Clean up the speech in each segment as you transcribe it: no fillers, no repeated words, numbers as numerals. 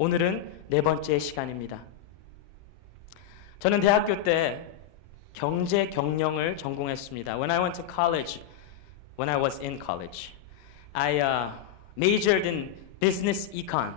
오늘은 네 번째 시간입니다. 저는 대학교 때 경제 경영을 전공했습니다. When I went to college, when I was in college, I majored in business econ.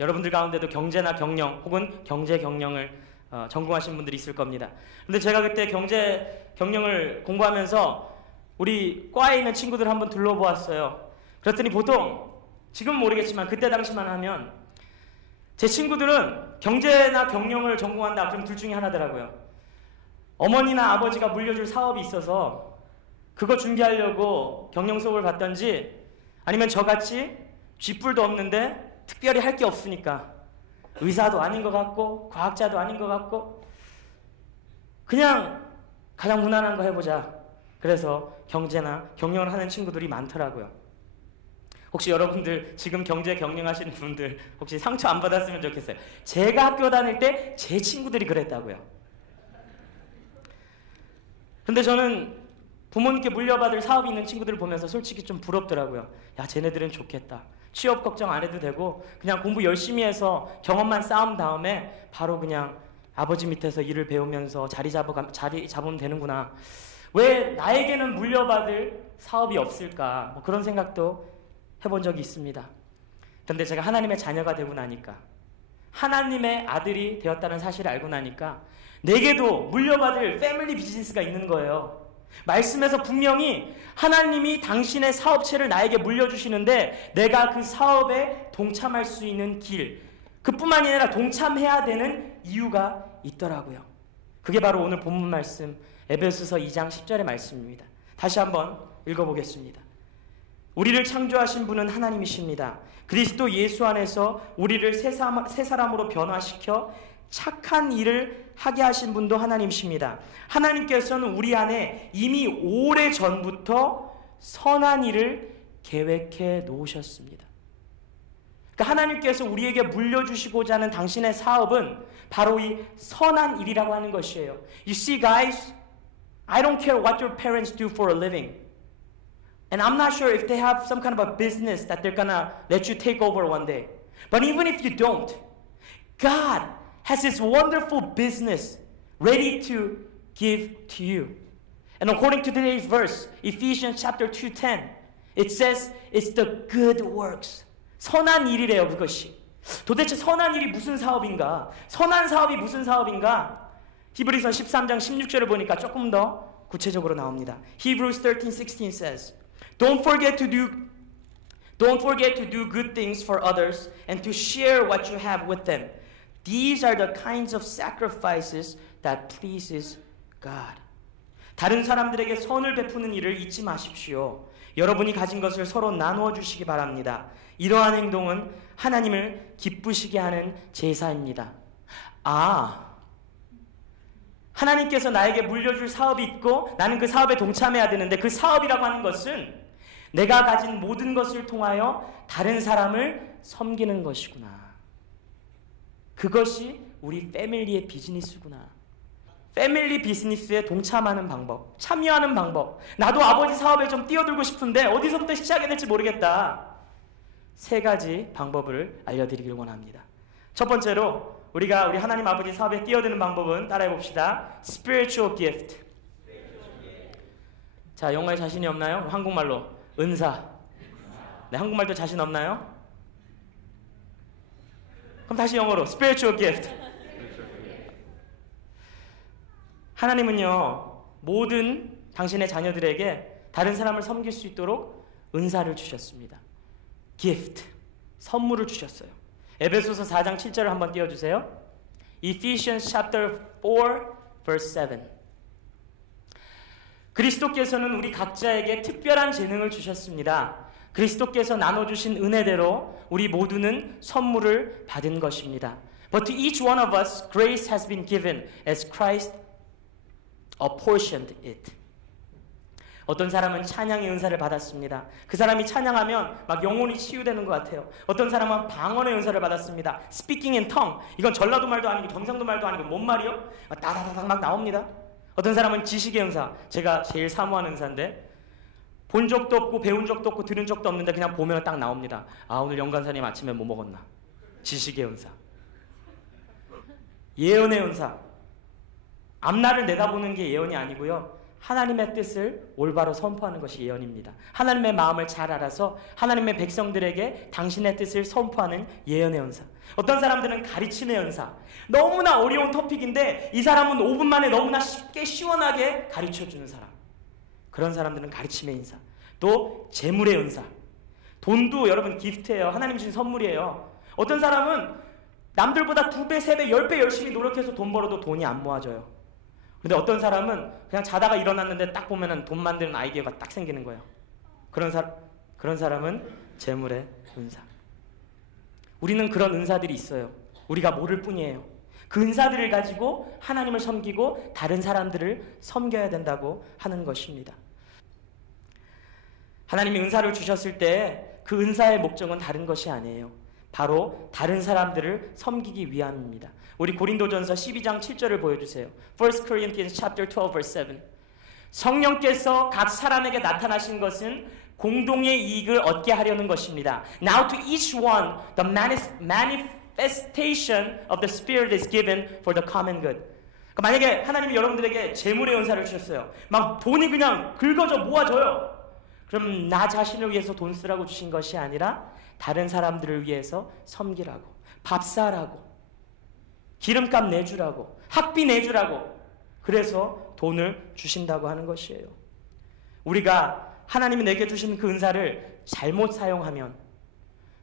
여러분들 가운데도 경제나 경영 혹은 경제 경영을 전공하신 분들이 있을 겁니다. 근데 제가 그때 경제 경영을 공부하면서 우리 과에 있는 친구들 한번 둘러보았어요. 그랬더니 보통 지금은 모르겠지만 그때 당시만 하면 제 친구들은 경제나 경영을 전공한다 그럼 둘 중에 하나더라고요. 어머니나 아버지가 물려줄 사업이 있어서 그거 준비하려고 경영 수업을 받던지, 아니면 저같이 쥐뿔도 없는데 특별히 할 게 없으니까 의사도 아닌 것 같고 과학자도 아닌 것 같고 그냥 가장 무난한 거 해보자. 그래서 경제나 경영을 하는 친구들이 많더라고요. 혹시 여러분들 지금 경제 경영하시는 분들 혹시 상처 안 받았으면 좋겠어요. 제가 학교 다닐 때 제 친구들이 그랬다고요. 근데 저는 부모님께 물려받을 사업이 있는 친구들을 보면서 솔직히 좀 부럽더라고요. 야, 쟤네들은 좋겠다. 취업 걱정 안 해도 되고 그냥 공부 열심히 해서 경험만 쌓은 다음에 바로 그냥 아버지 밑에서 일을 배우면서 자리 잡으면 되는구나. 왜 나에게는 물려받을 사업이 없을까? 뭐 그런 생각도 해본 적이 있습니다. 그런데 제가 하나님의 자녀가 되고 나니까, 하나님의 아들이 되었다는 사실을 알고 나니까 내게도 물려받을 패밀리 비즈니스가 있는 거예요. 말씀에서 분명히 하나님이 당신의 사업체를 나에게 물려주시는데 내가 그 사업에 동참할 수 있는 길, 그뿐만이 아니라 동참해야 되는 이유가 있더라고요. 그게 바로 오늘 본문 말씀 에베소서 2장 10절의 말씀입니다. 다시 한번 읽어보겠습니다. 우리를 창조하신 분은 하나님이십니다. 그리스도 예수 안에서 우리를 새 사람으로 변화시켜 착한 일을 하게 하신 분도 하나님이십니다. 하나님께서는 우리 안에 이미 오래전부터 선한 일을 계획해 놓으셨습니다. 그러니까 하나님께서 우리에게 물려주시고자 하는 당신의 사업은 바로 이 선한 일이라고 하는 것이에요. You see guys, I don't care what your parents do for a living. And I'm not sure if they have some kind of a business that they're gonna let you take over one day. But even if you don't, God has this wonderful business ready to give to you. And according to today's verse, Ephesians chapter 2:10, it says it's the good works. 선한 일이래요, 그것이. 도대체 선한 일이 무슨 사업인가? 선한 사업이 무슨 사업인가? 히브리서 13장 16절을 보니까 조금 더 구체적으로 나옵니다. Hebrews 13:16 says, Don't forget to do good things for others and to share what you have with them. These are the kinds of sacrifices that pleases God. 다른 사람들에게 선을 베푸는 일을 잊지 마십시오. 여러분이 가진 것을 서로 나누어 주시기 바랍니다. 이러한 행동은 하나님을 기쁘시게 하는 제사입니다. 하나님께서 나에게 물려줄 사업이 있고 나는 그 사업에 동참해야 되는데 그 사업이라고 하는 것은 내가 가진 모든 것을 통하여 다른 사람을 섬기는 것이구나. 그것이 우리 패밀리의 비즈니스구나. 패밀리 비즈니스에 동참하는 방법, 참여하는 방법. 나도 아버지 사업에 좀 뛰어들고 싶은데 어디서부터 시작해야 될지 모르겠다. 3가지 방법을 알려드리길 원합니다. 첫 번째로 우리 하나님 아버지 사업에 뛰어드는 방법은 따라해 봅시다. Spiritual gift. 자, 영어에 자신이 없나요? 한국말로 은사. 네, 한국말도 자신 없나요? 그럼 다시 영어로 spiritual gift. 하나님은요, 모든 당신의 자녀들에게 다른 사람을 섬길 수 있도록 은사를 주셨습니다. gift, 선물을 주셨어요. 에베소서 4장 7절을 한번 띄워주세요. Ephesians chapter 4 verse 7. 그리스도께서는 우리 각자에게 특별한 재능을 주셨습니다. 그리스도께서 나눠주신 은혜대로 우리 모두는 선물을 받은 것입니다. But to each one of us, grace has been given as Christ apportioned it. 어떤 사람은 찬양의 은사를 받았습니다. 그 사람이 찬양하면 막 영혼이 치유되는 것 같아요. 어떤 사람은 방언의 은사를 받았습니다. Speaking in tongue. 이건 전라도 말도 아니고 경상도 말도 아니고 뭔 말이요? 따다다닥 막 나옵니다. 어떤 사람은 지식의 은사. 제가 제일 사모하는 은사인데 본 적도 없고 배운 적도 없고 들은 적도 없는데 그냥 보면 딱 나옵니다. 오늘 영간사님 아침에 뭐 먹었나? 지식의 은사, 예언의 은사. 앞날을 내다보는 게 예언이 아니고요. 하나님의 뜻을 올바로 선포하는 것이 예언입니다. 하나님의 마음을 잘 알아서 하나님의 백성들에게 당신의 뜻을 선포하는 예언의 은사. 어떤 사람들은 가르치는 은사. 너무나 어려운 토픽인데 이 사람은 5분 만에 너무나 쉽게 시원하게 가르쳐주는 사람. 그런 사람들은 가르침의 은사. 또 재물의 은사. 돈도 여러분 기프트예요. 하나님 주신 선물이에요. 어떤 사람은 남들보다 2배, 3배, 10배 열심히 노력해서 돈 벌어도 돈이 안 모아져요. 근데 어떤 사람은 그냥 자다가 일어났는데 딱 보면은 돈 만드는 아이디어가 딱 생기는 거예요. 그런 사람은 재물의 은사. 우리는 그런 은사들이 있어요. 우리가 모를 뿐이에요. 그 은사들을 가지고 하나님을 섬기고 다른 사람들을 섬겨야 된다고 하는 것입니다. 하나님이 은사를 주셨을 때 그 은사의 목적은 다른 것이 아니에요. 바로 다른 사람들을 섬기기 위함입니다. 우리 고린도전서 12장 7절을 보여주세요. 1 Corinthians chapter 12 verse 7. 성령께서 각 사람에게 나타나신 것은 공동의 이익을 얻게 하려는 것입니다. Now to each one the manifestation of the Spirit is given for the common good. 그러니까 만약에 하나님이 여러분들에게 재물의 은사를 주셨어요. 막 돈이 그냥 긁어져 모아져요. 그럼 나 자신을 위해서 돈 쓰라고 주신 것이 아니라 다른 사람들을 위해서 섬기라고, 밥 사라고, 기름값 내주라고, 학비 내주라고, 그래서 돈을 주신다고 하는 것이에요. 우리가 하나님이 내게 주신 그 은사를 잘못 사용하면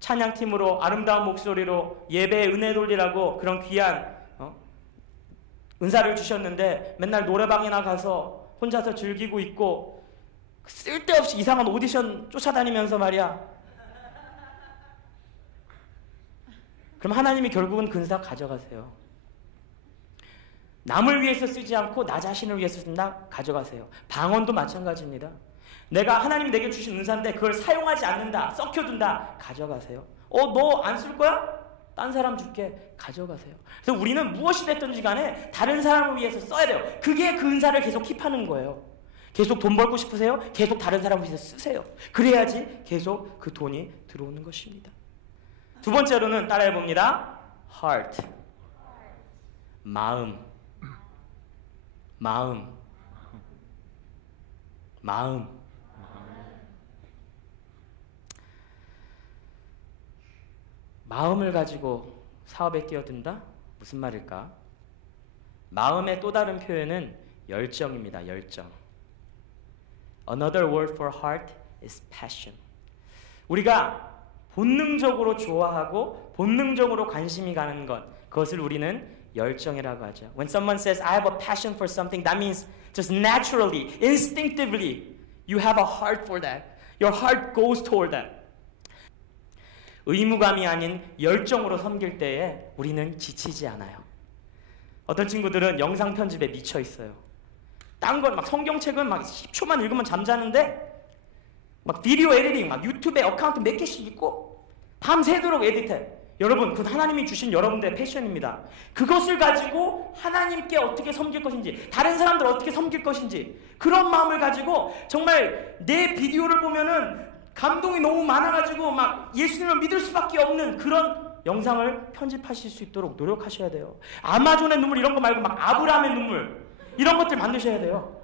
찬양팀으로 아름다운 목소리로 예배에 은혜 돌리라고 그런 귀한 은사를 주셨는데 맨날 노래방이나 가서 혼자서 즐기고 있고 쓸데없이 이상한 오디션 쫓아다니면서 말이야. 그럼 하나님이 결국은 그 은사 가져가세요. 남을 위해서 쓰지 않고 나 자신을 위해서 쓴다? 가져가세요. 방언도 마찬가지입니다. 내가 하나님이 내게 주신 은사인데 그걸 사용하지 않는다, 썩혀둔다? 가져가세요. 너 안 쓸 거야? 딴 사람 줄게. 가져가세요. 그래서 우리는 무엇이 됐든지 간에 다른 사람을 위해서 써야 돼요. 그게 그 은사를 계속 킵하는 거예요. 계속 돈 벌고 싶으세요? 계속 다른 사람을 위해서 쓰세요. 그래야지 계속 그 돈이 들어오는 것입니다. 두 번째로는 따라해봅니다. heart. 마음. 마음을 가지고 사업에 뛰어든다? 무슨 말일까? 마음의 또 다른 표현은 열정입니다. 열정. Another word for heart is passion. 우리가 본능적으로 좋아하고 본능적으로 관심이 가는 것, 그것을 우리는 열정이라고 하죠. When someone says, I have a passion for something, that means just naturally, instinctively, you have a heart for that. Your heart goes toward that. 의무감이 아닌 열정으로 섬길 때에 우리는 지치지 않아요. 어떤 친구들은 영상 편집에 미쳐 있어요. 딴 건 막 성경책은 막 10초만 읽으면 잠자는데 막 비디오 에디팅, 막 유튜브에 어카운트 몇 개씩 있고 밤새도록 에디트해. 여러분, 그건 하나님이 주신 여러분들의 패션입니다. 그것을 가지고 하나님께 어떻게 섬길 것인지, 다른 사람들 어떻게 섬길 것인지, 그런 마음을 가지고 정말 내 비디오를 보면은 감동이 너무 많아가지고 막 예수님을 믿을 수밖에 없는 그런 영상을 편집하실 수 있도록 노력하셔야 돼요. 아마존의 눈물 이런 거 말고 막 아브라함의 눈물 이런 것들 만드셔야 돼요.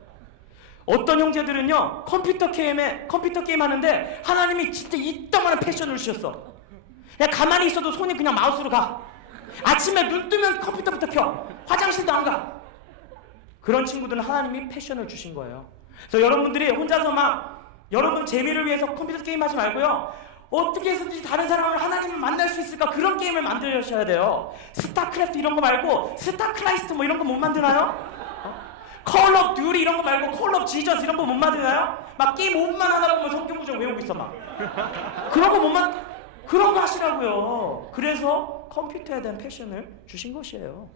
어떤 형제들은요 컴퓨터 게임 하는데 하나님이 진짜 이따만한 패션을 주셨어. 그냥 가만히 있어도 손이 그냥 마우스로 가. 아침에 눈 뜨면 컴퓨터부터 켜. 화장실도 안 가. 그런 친구들은 하나님이 패션을 주신 거예요. 그래서 여러분들이 혼자서 막 여러분 재미를 위해서 컴퓨터 게임 하지 말고요. 어떻게 해서든지 다른 사람을 하나님을 만날 수 있을까? 그런 게임을 만드셔야 돼요. 스타크래프트 이런 거 말고 스타크라이스트 뭐 이런 거 못 만드나요? 콜 오브 듀티 이런 거 말고 콜 오브 지저스 이런 거 못 만드나요? 막 게임 5분만 하다 보면 성경 구절 외우고 있어 막. 그런 거 하시라고요. 그래서 컴퓨터에 대한 패션을 주신 것이에요.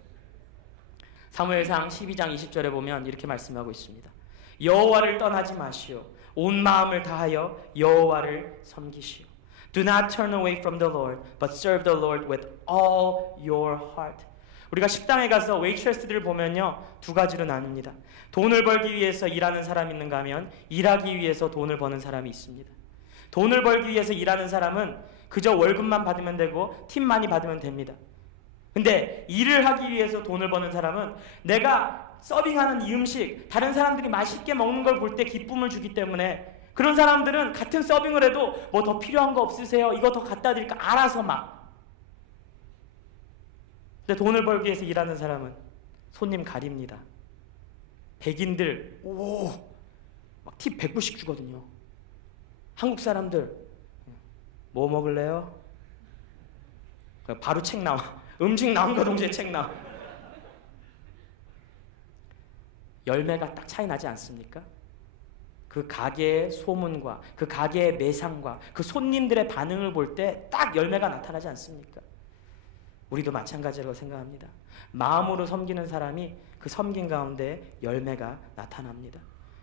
사무엘상 12장 20절에 보면 이렇게 말씀하고 있습니다. 여호와를 떠나지 마시오. 온 마음을 다하여 여호와를 섬기시오. Do not turn away from the Lord, but serve the Lord with all your heart. 우리가 식당에 가서 웨이트레스들을 보면요 두 가지로 나뉩니다. 돈을 벌기 위해서 일하는 사람이 있는가 하면 일하기 위해서 돈을 버는 사람이 있습니다. 돈을 벌기 위해서 일하는 사람은 그저 월급만 받으면 되고 팁 많이 받으면 됩니다. 근데 일을 하기 위해서 돈을 버는 사람은 내가 서빙하는 이 음식, 다른 사람들이 맛있게 먹는 걸 볼 때 기쁨을 주기 때문에 그런 사람들은 같은 서빙을 해도 뭐 더 필요한 거 없으세요? 이거 더 갖다 드릴까? 알아서 막. 근데 돈을 벌기 위해서 일하는 사람은 손님 가립니다. 백인들 막 팁 100불씩 주거든요. 한국 사람들 뭐 먹을래요? 바로 책 나와. 음식 나온과 동시에 책 나와. 열매가 딱 차이 나지 않습니까? 그 가게의 소문과 그 가게의 매상과 그 손님들의 반응을 볼 때 딱 열매가 나타나지 않습니까? 우리도 마찬가지라고 생각합니다. 마음으로 섬기는 사람이 그 섬긴 가운데 열매가 나타납니다.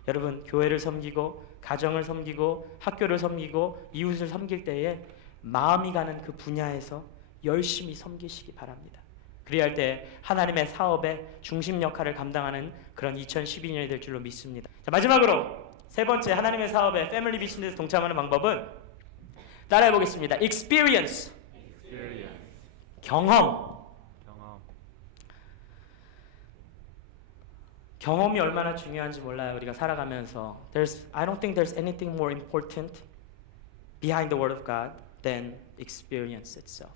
여러분, 교회를 섬기고 가정을 섬기고 학교를 섬기고 이웃을 섬길 때에 마음이 가는 그 분야에서 열심히 섬기시기 바랍니다. 그리할 때 하나님의 사업의 중심 역할을 감당하는 그런 2012년이 될 줄로 믿습니다. 자, 마지막으로 세 번째 하나님의 사업에 패밀리 비즈니스 동참하는 방법은 따라해 보겠습니다. Experience. 경험이 얼마나 중요한지 몰라요. 우리가 살아가면서 I don't think there's anything more important behind the Word of God than experience itself.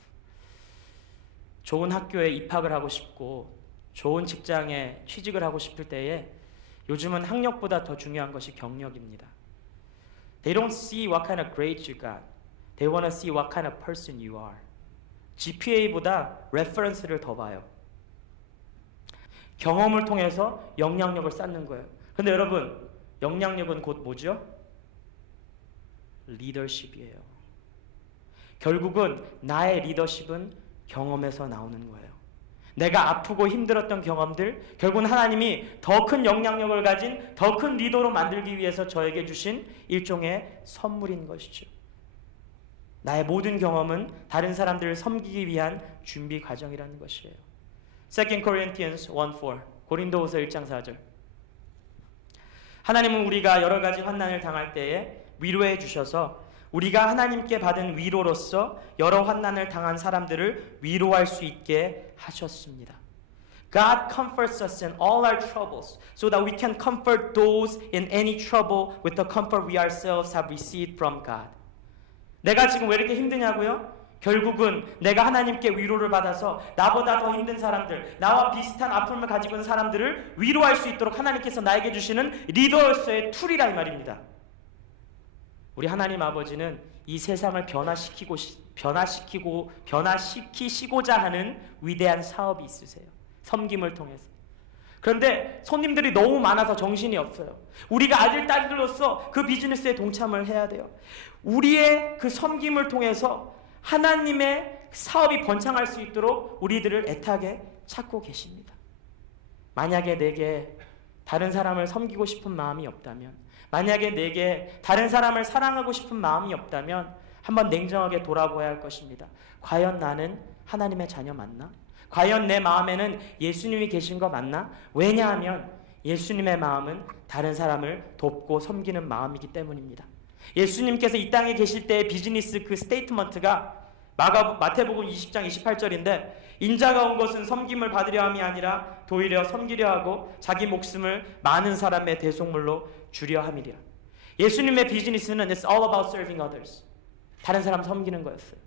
좋은 학교에 입학을 하고 싶고 좋은 직장에 취직을 하고 싶을 때에 요즘은 학력보다 더 중요한 것이 경력입니다. They don't see what kind of grades you got. They want to see what kind of person you are. GPA보다 reference를 더 봐요. 경험을 통해서 영향력을 쌓는 거예요. 근데 여러분, 영향력은 곧 뭐죠? 리더십이에요. 결국은 나의 리더십은 경험에서 나오는 거예요. 내가 아프고 힘들었던 경험들, 결국은 하나님이 더 큰 영향력을 가진 더 큰 리더로 만들기 위해서 저에게 주신 일종의 선물인 것이죠. 나의 모든 경험은 다른 사람들을 섬기기 위한 준비 과정이라는 것이에요. 2 Corinthians 1:4 고린도후서 1장 4절. 하나님은 우리가 여러 가지 환난을 당할 때에 위로해 주셔서 우리가 하나님께 받은 위로로서 여러 환난을 당한 사람들을 위로할 수 있게 하셨습니다. God comforts us in all our troubles so that we can comfort those in any trouble with the comfort we ourselves have received from God. 내가 지금 왜 이렇게 힘드냐고요? 결국은 내가 하나님께 위로를 받아서 나보다 더 힘든 사람들, 나와 비슷한 아픔을 가지고 있는 사람들을 위로할 수 있도록 하나님께서 나에게 주시는 리더로서의 툴이라 이 말입니다. 우리 하나님 아버지는 이 세상을 변화시키시고자 하는 위대한 사업이 있으세요. 섬김을 통해서. 그런데 손님들이 너무 많아서 정신이 없어요. 우리가 아들, 딸들로서 그 비즈니스에 동참을 해야 돼요. 우리의 그 섬김을 통해서 하나님의 사업이 번창할 수 있도록 우리들을 애타게 찾고 계십니다. 만약에 내게 다른 사람을 섬기고 싶은 마음이 없다면, 만약에 내게 다른 사람을 사랑하고 싶은 마음이 없다면 한번 냉정하게 돌아보아야 할 것입니다. 과연 나는 하나님의 자녀 맞나? 과연 내 마음에는 예수님이 계신 거 맞나? 왜냐하면 예수님의 마음은 다른 사람을 돕고 섬기는 마음이기 때문입니다. 예수님께서 이 땅에 계실 때의 비즈니스 그 스테이트먼트가 마태복음 20장 28절인데 인자가 온 것은 섬김을 받으려 함이 아니라 도리어 섬기려 하고 자기 목숨을 많은 사람의 대속물로 주려 함이리라. 예수님의 비즈니스는 It's all about serving others. 다른 사람 섬기는 거였어요.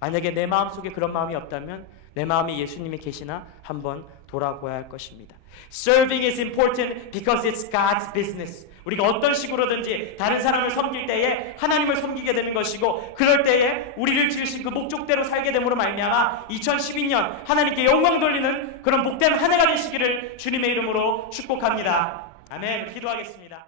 만약에 내 마음속에 그런 마음이 없다면 내 마음에 예수님이 계시나 한번 돌아보아야 할 것입니다. Serving is important because it's God's business. 우리가 어떤 식으로든지 다른 사람을 섬길 때에 하나님을 섬기게 되는 것이고, 그럴 때에 우리를 지으신 그 목적대로 살게 됨으로 말미암아 2012년 하나님께 영광 돌리는 그런 복된 한 해가 되시기를 주님의 이름으로 축복합니다. 아멘. 기도하겠습니다.